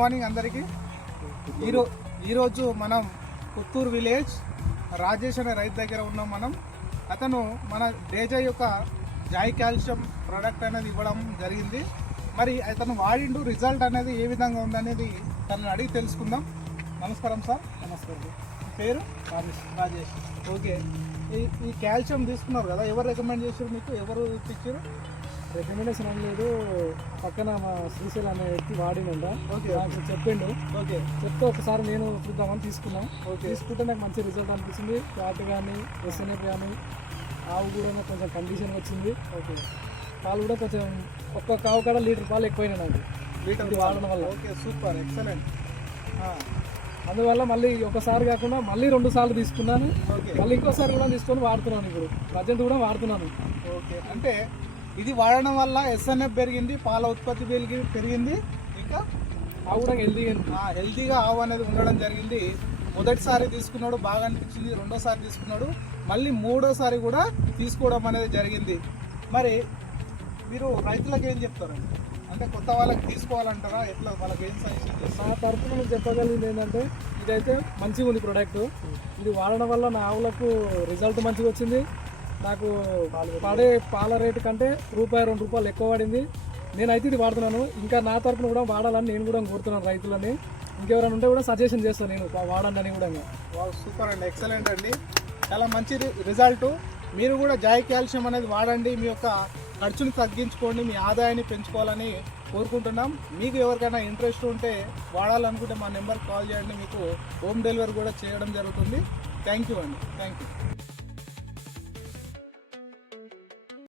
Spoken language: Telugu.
మార్నింగ్ అందరికీ. ఈరోజు మనం పుత్తూరు విలేజ్ రాజేష్ అనే రైతు దగ్గర ఉన్నాం. అతను మన డేజా యొక్క జాయ్ కాల్షియం ప్రోడక్ట్ అనేది ఇవ్వడం జరిగింది. మరి అతను వాడిండు రిజల్ట్ అనేది ఏ విధంగా ఉందనేది తనని అడిగి తెలుసుకుందాం. నమస్కారం సార్. నమస్కారం. పేరు రాజేష్. ఓకే, ఈ కాల్షియం తీసుకున్నారు కదా, ఎవరు రికమెండ్ చేశారు మీకు? ఎవరు ఇచ్చారు? రికమెండేషన్ ఏం లేదు, పక్కన మా శ్రీశైలం అనే వ్యక్తి వాడినంట. ఓకే, నాకు చెప్పిండు. ఓకే, చెప్తే ఒకసారి నేను చూద్దామని తీసుకున్నాం. తీసుకుంటే నాకు మంచి రిజల్ట్ అనిపించింది. ఫ్యాట్ కానీ ఎస్ఎన్ఎఫ్ కానీ ఆవు కూడా కొంచెం కండిషన్ వచ్చింది. ఓకే, పాలు కూడా కొంచెం ఒక్కొక్క ఆవు కాడ లీటర్ పాలు ఎక్కువైనాయి నాకు లీటర్ వాడడం వల్ల. Okay, super, excellent. అందువల్ల మళ్ళీ ఒకసారి కాకుండా మళ్ళీ 2 సార్లు తీసుకున్నాను. మళ్ళీ ఇంకోసారి కూడా తీసుకొని వాడుతున్నాను. ఇప్పుడు ప్రజెంట్ కూడా వాడుతున్నాను. ఓకే, అంటే ఇది వాడడం వల్ల ఎస్ఎన్ఎఫ్ పెరిగింది, పాల ఉత్పత్తి పెరిగింది, ఇంకా ఆవు కూడా హెల్తీగా ఆవు అనేది ఉండడం జరిగింది. మొదటిసారి తీసుకున్నాడు, బాగా అనిపించింది. రెండోసారి తీసుకున్నాడు, మళ్ళీ మూడోసారి కూడా తీసుకోవడం అనేది జరిగింది. మరి మీరు రైతులకు ఏం చెప్తారండి? అంటే కొత్త వాళ్ళకి తీసుకోవాలంటారా? ఎట్లా వాళ్ళకి ఏం సజెషన్ చేస్తారు? నా తరఫున నేను చెప్పగలిగింది ఏంటంటే, ఇదైతే మంచిగా ఉంది ప్రోడక్ట్. ఇది వాడడం వల్ల నా ఆవులకు రిజల్ట్ మంచిగా వచ్చింది. నాకు పడే పాల రేటు కంటే ₹2 ఎక్కువ పడింది. నేనైతే ఇది వాడుతున్నాను. ఇంకా నా తరఫున కూడా వాడాలని నేను కూడా కోరుతున్నాను రైతులని. ఇంకెవరైనా ఉంటే కూడా సజెషన్ చేస్తాను నేను, వాడండి అని కూడా. సూపర్ అండి, ఎక్సలెంట్ అండి, చాలా మంచి రిజల్ట్. మీరు కూడా జాయ్ కాల్షియం అనేది వాడండి, మీ యొక్క ఖర్చుని తగ్గించుకోండి, మీ ఆదాయాన్ని పెంచుకోవాలని కోరుకుంటున్నాం. మీకు ఎవరికైనా ఇంట్రెస్ట్ ఉంటే వాడాలనుకుంటే మా నెంబర్కి కాల్ చేయండి, మీకు హోమ్ డెలివరీ కూడా చేయడం జరుగుతుంది. థ్యాంక్ యూ అండి, థ్యాంక్ యూ.